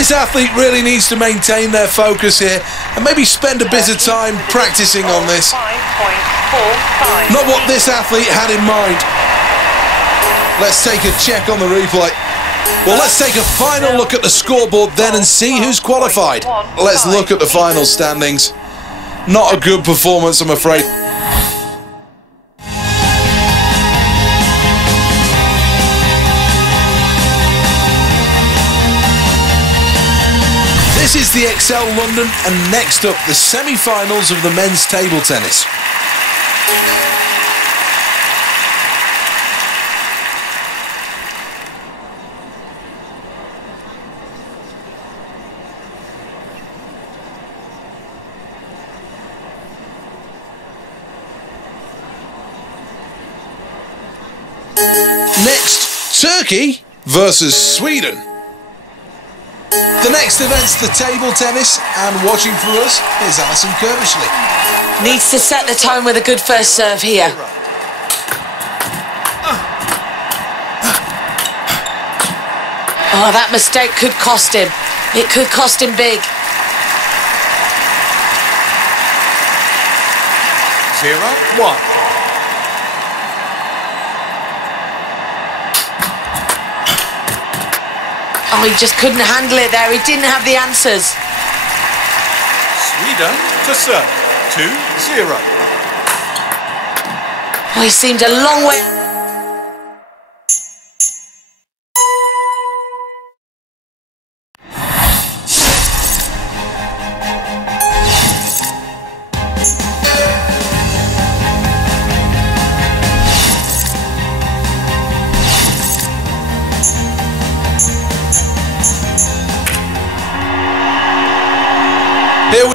This athlete really needs to maintain their focus here and maybe spend a bit of time practicing on this. Not what this athlete had in mind. Let's take a check on the replay. Well, let's take a final look at the scoreboard then and see who's qualified. Let's look at the final standings. Not a good performance, I'm afraid. This is the Excel London, and next up, the semi-finals of the men's table tennis. Next, Turkey versus Sweden. The next event's the table tennis, and watching for us is Alison Kirbishley. Needs to set the tone with a good first serve here. Oh, that mistake could cost him. It could cost him big. 0-1. Oh, he just couldn't handle it there. He didn't have the answers. Sweden to serve. 2-0. Oh, he seemed a long way. Here we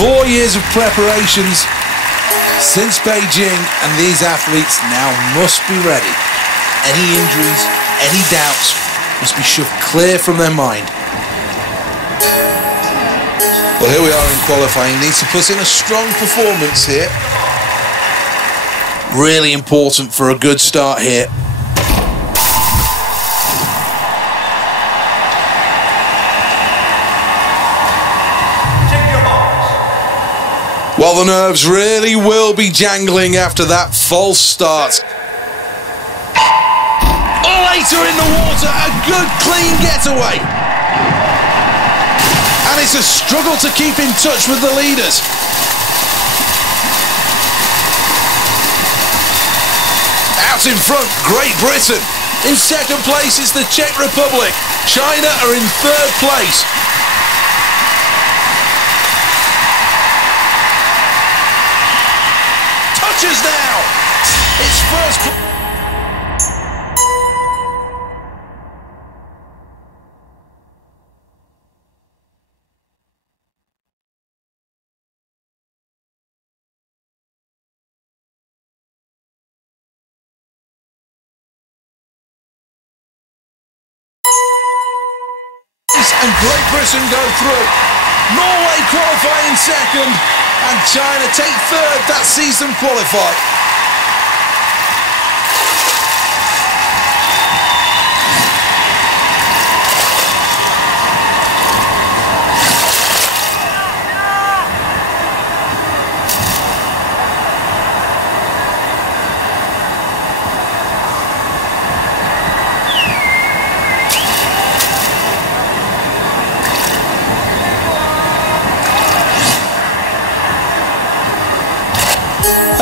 Four years of preparations since Beijing, and these athletes now must be ready. Any injuries, any doubts must be shoved clear from their mind. Well, here we are in qualifying. Needs to put in a strong performance here. Really important for a good start here. Well, the nerves really will be jangling after that false start. Later in the water, a good clean getaway. And it's a struggle to keep in touch with the leaders. Out in front, Great Britain. In second place is the Czech Republic. China are in third place. Touches now. It's first. And Great Britain go through. Norway qualifying second, and China take third. That sees them qualify.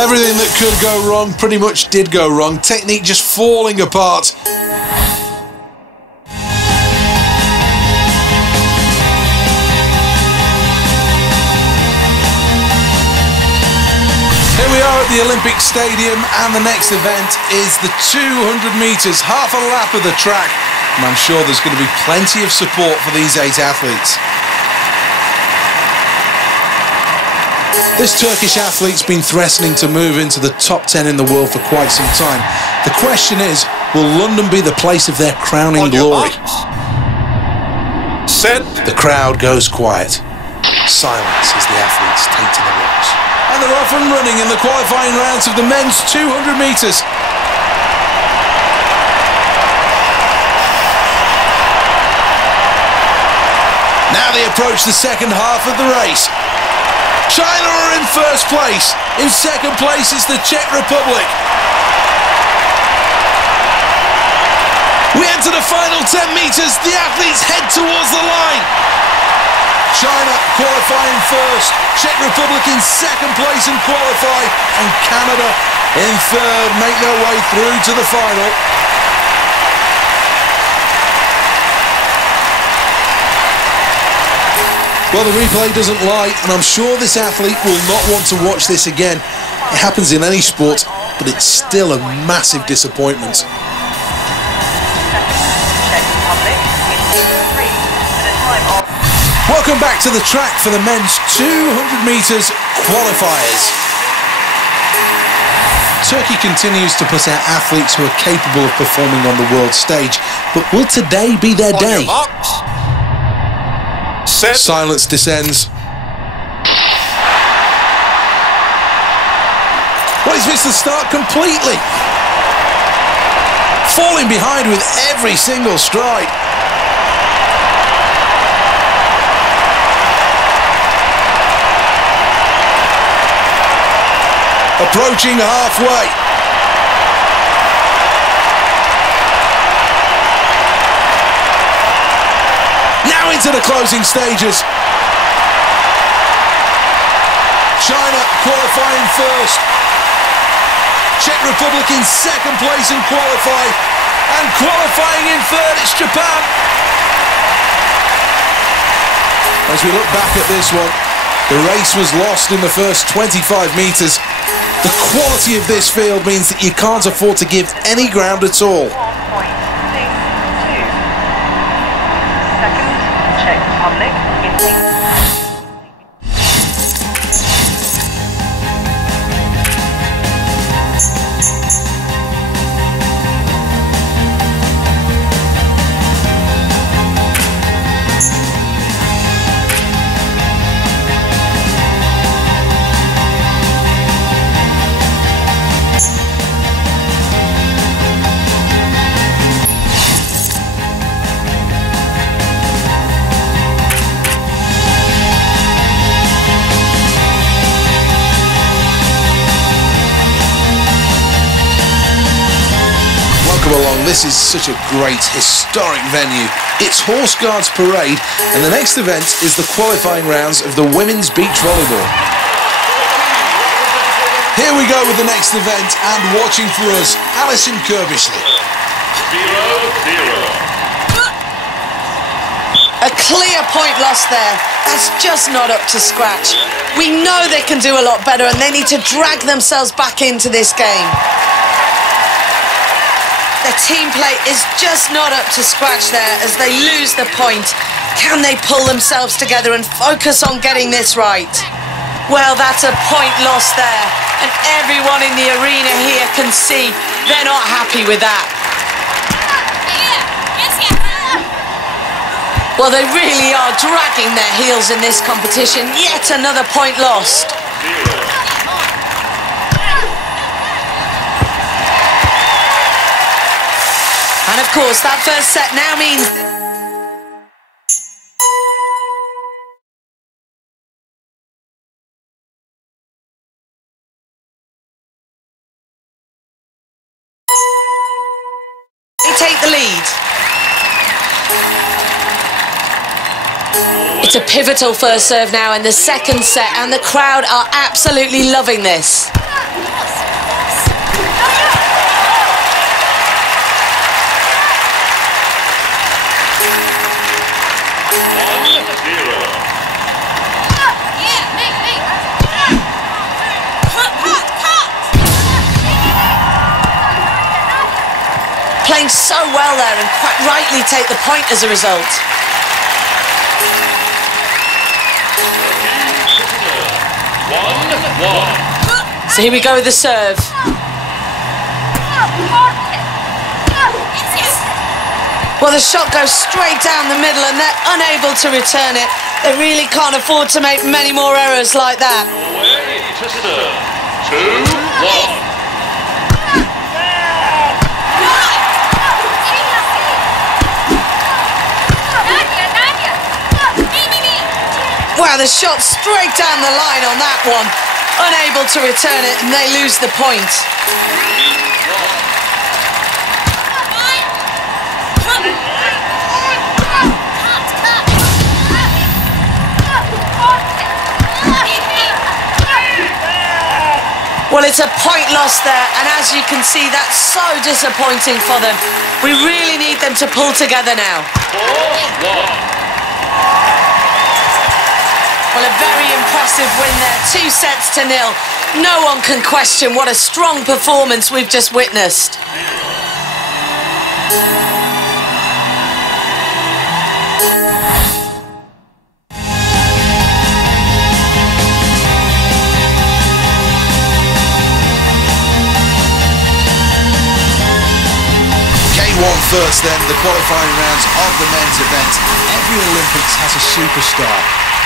Everything that could go wrong pretty much did go wrong. Technique just falling apart. Here we are at at the Olympic Stadium, and the next event is the 200 metres, half a lap of the track, and I'm sure there's going to be plenty of support for these 8 athletes. This Turkish athlete's been threatening to move into the top 10 in the world for quite some time. The question is, will London be the place of their crowning glory? Set. The crowd goes quiet. Silence as the athletes take to the ropes. And they're off and running in the qualifying rounds of the men's 200 metres. Now they approach the second half of the race. China are in first place. In second place is the Czech Republic. We enter the final 10 metres. The athletes head towards the line. China qualifying first. Czech Republic in second place and qualify. And Canada in third make their way through to the final. Well, the replay doesn't lie, and I'm sure this athlete will not want to watch this again. It happens in any sport, but it's still a massive disappointment. Welcome back to the track for the men's 200 metres qualifiers. Turkey continues to put out athletes who are capable of performing on the world stage, but will today be their day? Silence descends. Well, he's missed the start completely. Falling behind with every single stride. Approaching halfway. Now into the closing stages. China qualifying first. Czech Republic in second place and qualify. And qualifying in third, it's Japan. As we look back at this one, the race was lost in the first 25 metres. The quality of this field means that you can't afford to give any ground at all. 1.62. Second, Czech Republic in along. This is such a great historic venue. It's Horse Guards Parade, and the next event is the qualifying rounds of the women's beach volleyball. Here we go with the next event, and watching for us, Alison Kirbishley. 0-0. A clear point lost there. That's just not up to scratch. We know they can do a lot better, and they need to drag themselves back into this game. Their team play is just not up to scratch there as they lose the point. Can they pull themselves together and focus on getting this right? Well, that's a point lost there, and everyone in the arena here can see they're not happy with that. Well, they really are dragging their heels in this competition. Yet another point lost. And of course, that first set now means... they take the lead. It's a pivotal first serve now in the second set, and the crowd are absolutely loving this. doing so well there and quite rightly take the point as a result. So here we go with the serve. Well, the shot goes straight down the middle and they're unable to return it. They really can't afford to make many more errors like that. Away to serve. 2-1. Wow, the shot straight down the line on that one. Unable to return it and they lose the point. Well, it's a point lost there, and as you can see, that's so disappointing for them. We really need them to pull together now. 4-1. Well, a very impressive win there, 2-0. No one can question what a strong performance we've just witnessed. K1 first then, the qualifying rounds of the men's event. Every Olympics has a superstar.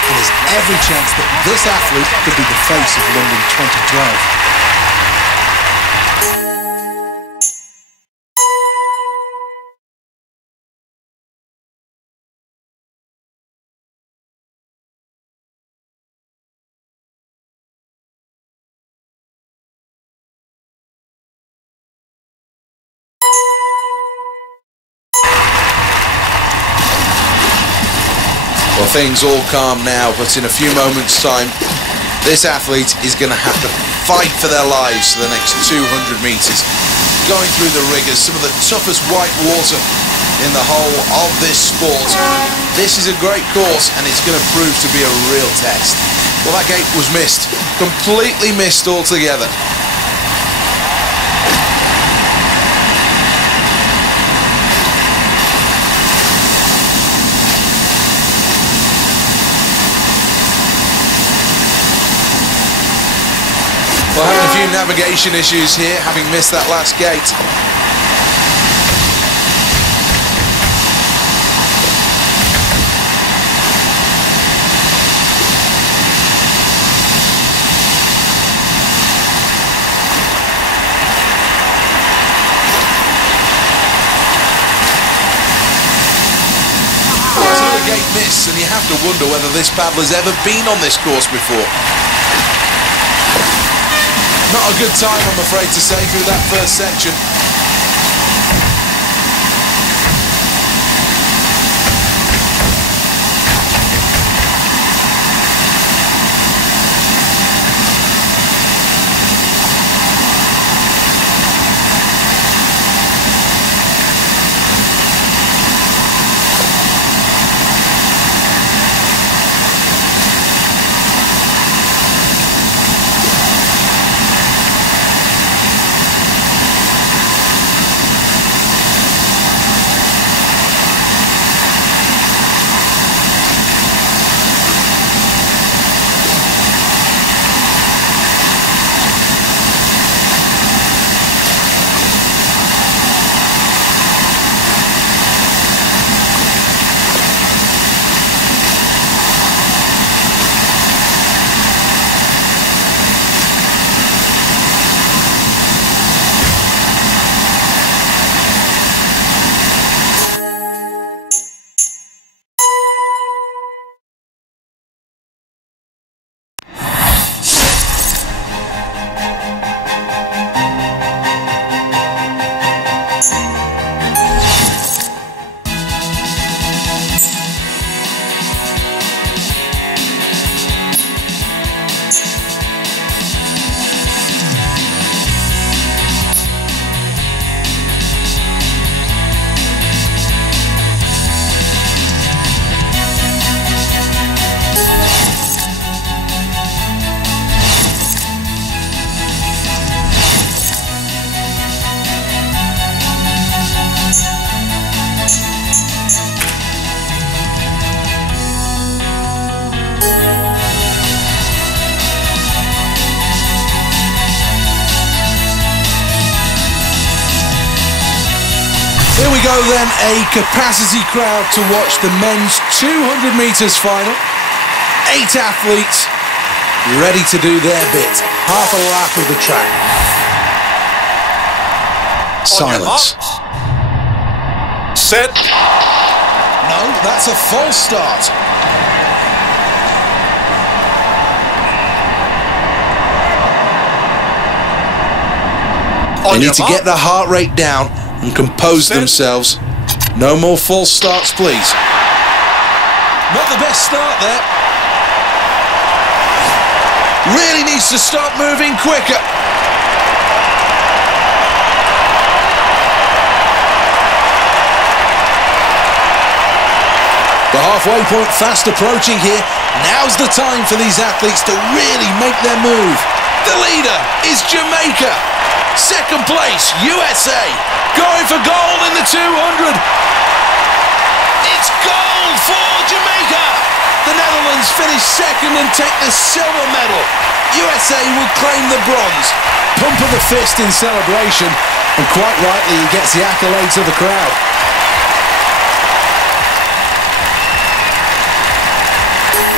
And there's every chance that this athlete could be the face of London 2012. Well, things all calm now, but in a few moments' time, this athlete is going to have to fight for their lives for the next 200 metres, going through the rigours, some of the toughest white water in the whole of this sport. This is a great course, and it's going to prove to be a real test. Well, that gate was missed, completely missed altogether. Well, having a few navigation issues here, having missed that last gate. Well, there's another gate miss, and you have to wonder whether this paddler's ever been on this course before. Not a good time, I'm afraid to say, through that first section. go then, a capacity crowd to watch the men's 200 metres final. 8 athletes ready to do their bit. Half a lap of the track. Silence. Set. No, that's a false start. They need to get the heart rate down and compose themselves. No more false starts, please. Not the best start there. Really needs to start moving quicker. The halfway point fast approaching here. Now's the time for these athletes to really make their move. The leader is Jamaica. Second place, USA. Going for gold in the 200. It's gold for Jamaica. The Netherlands finish second and take the silver medal. USA will claim the bronze. Pump of the fist in celebration. And quite rightly, he gets the accolades of the crowd.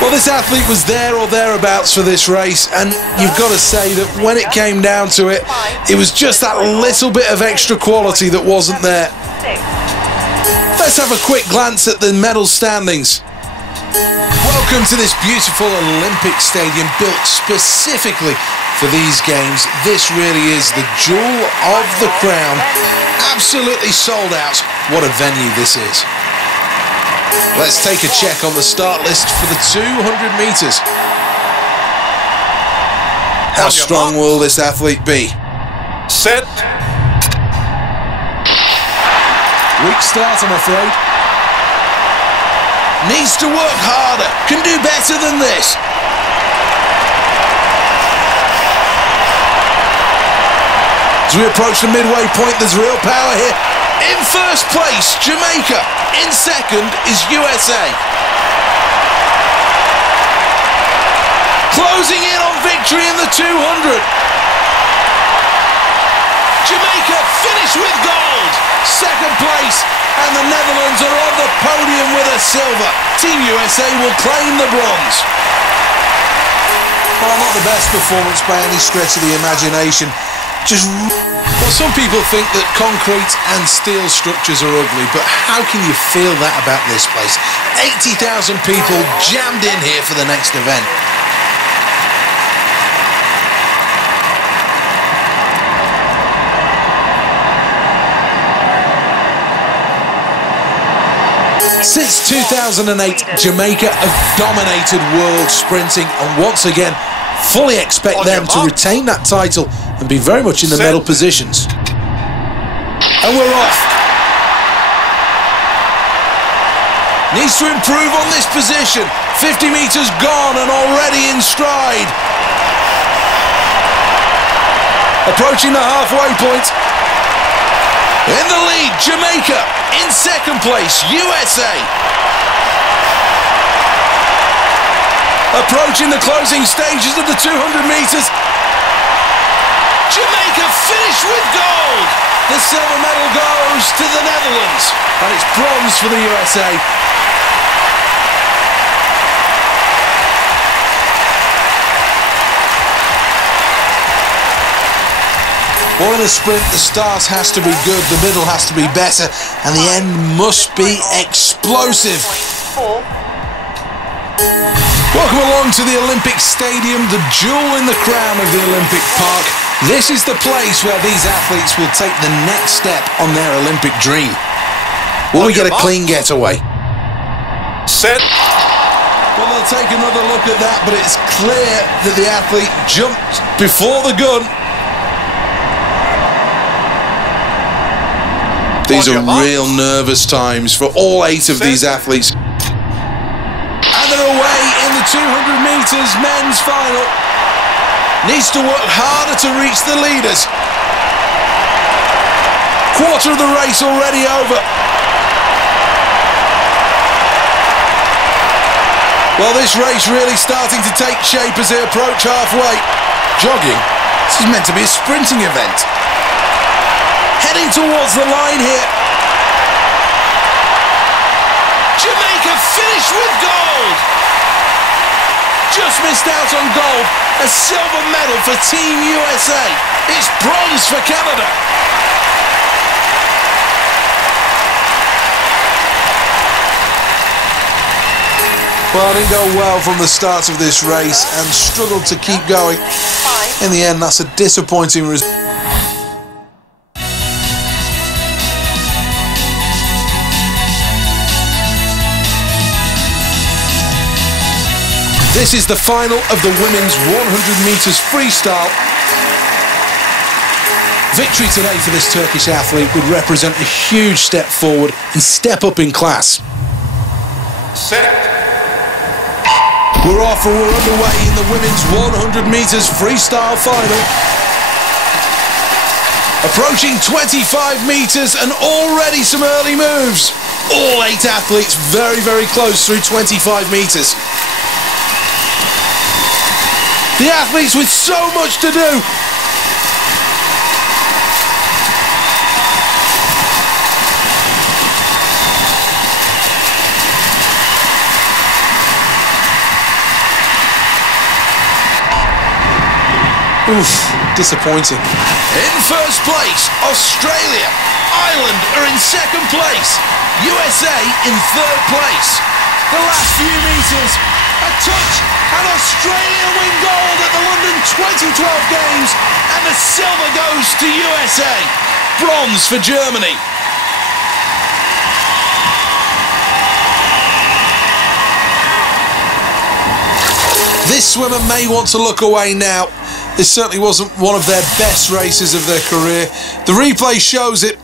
Well, this athlete was there or thereabouts for this race, and you've got to say that when it came down to it, it was just that little bit of extra quality that wasn't there. Let's have a quick glance at the medal standings. Welcome to this beautiful Olympic stadium built specifically for these games. This really is the jewel of the crown. Absolutely sold out. What a venue this is. Let's take a check on the start list for the 200 metres. How strong will this athlete be? Set. Weak start, I'm afraid. Needs to work harder. Can do better than this. As we approach the midway point, there's real power here. In first place, Jamaica. In second is USA. Closing in on victory in the 200. Jamaica finish with gold. Second place, and the Netherlands are on the podium with a silver. Team USA will claim the bronze. Well, not the best performance by any stretch of the imagination. Well, some people think that concrete and steel structures are ugly, but how can you feel that about this place? 80,000 people jammed in here for the next event. Since 2008, Jamaica have dominated world sprinting, and once again, fully expect them to retain that title and be very much in the medal positions. And we're off. Needs to improve on this position. 50 metres gone and already in stride. Approaching the halfway point. In the lead, Jamaica. In second place, USA. Approaching the closing stages of the 200 metres. Jamaica finished with gold. The silver medal goes to the Netherlands. And it's bronze for the USA. Well, in a sprint, the start has to be good, the middle has to be better, and the end must be explosive. Welcome along to the Olympic Stadium, the jewel in the crown of the Olympic Park. This is the place where these athletes will take the next step on their Olympic dream. Will we get a clean getaway? Set. Well, they'll take another look at that, but it's clear that the athlete jumped before the gun. These are real nervous times for all 8 of these athletes. And they're away in the 200 metres men's final. Needs to work harder to reach the leaders. Quarter of the race already over. Well, this race really starting to take shape as they approach halfway. Jogging? This is meant to be a sprinting event. Heading towards the line here. finish with gold. Just missed out on gold. A silver medal for Team USA. It's bronze for Canada. Well, it didn't go well from the start of this race and struggled to keep going. In the end, that's a disappointing result. This is the final of the women's 100 metres freestyle. Victory today for this Turkish athlete would represent a huge step forward and step up in class. Set. We're off and we're underway in the women's 100 metres freestyle final. Approaching 25 metres and already some early moves. All 8 athletes very, very close through 25 metres. The athletes with so much to do. Oof, disappointing. In first place, Australia. Ireland are in second place. USA in third place. The last few metres, a touch, and Australia win gold at the London 2012 Games, and the silver goes to USA. Bronze for Germany. This swimmer may want to look away now. This certainly wasn't one of their best races of their career. The replay shows it.